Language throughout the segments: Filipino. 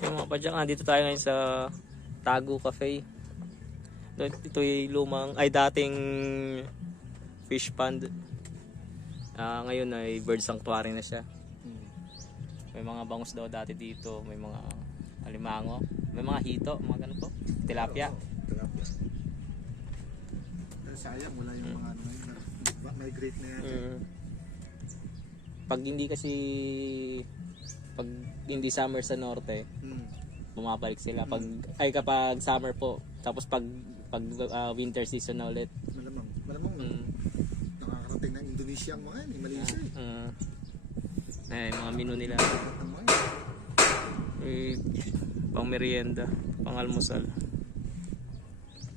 Yung mga padyak, dito tayo ngayon sa Tago Cafe. Ito yung dating fish pond. Ngayon ay bird sanctuary na siya. May mga bangus daw dati dito, may mga alimango, may mga hito, mga ganun po, tilapia. Tilapia. Sayang, wala yung mga ano ngayon, migrate na yan. Pag hindi summer sa norte, bumabalik sila. Kapag summer po, tapos pag winter season na ulit. Malamang nakakarating ng Indonesia ang mga yan, Malaysia mga menu nila. Pang merienda, pang almusal.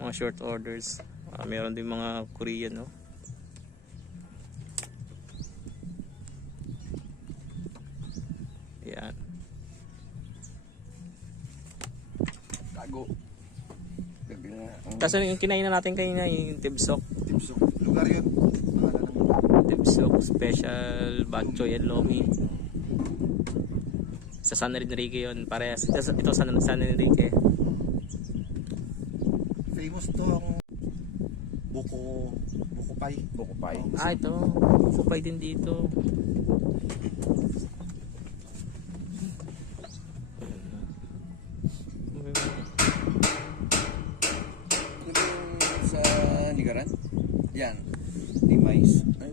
Mga short orders. Meron din mga Korean, no? Yan. Tago. Kaso yung kinain na natin kanina yung tibsok. Tibsok. Lugar yun. Pangalan ng Tibsok special bakchoy and lomi. Sa San Enrique yun. Parehas. Ito San Enrique. famous to ang Buko Pie. Buko pie. Ito. Kupay din dito. Sa Ligaran? Yan. Di mais. Ay,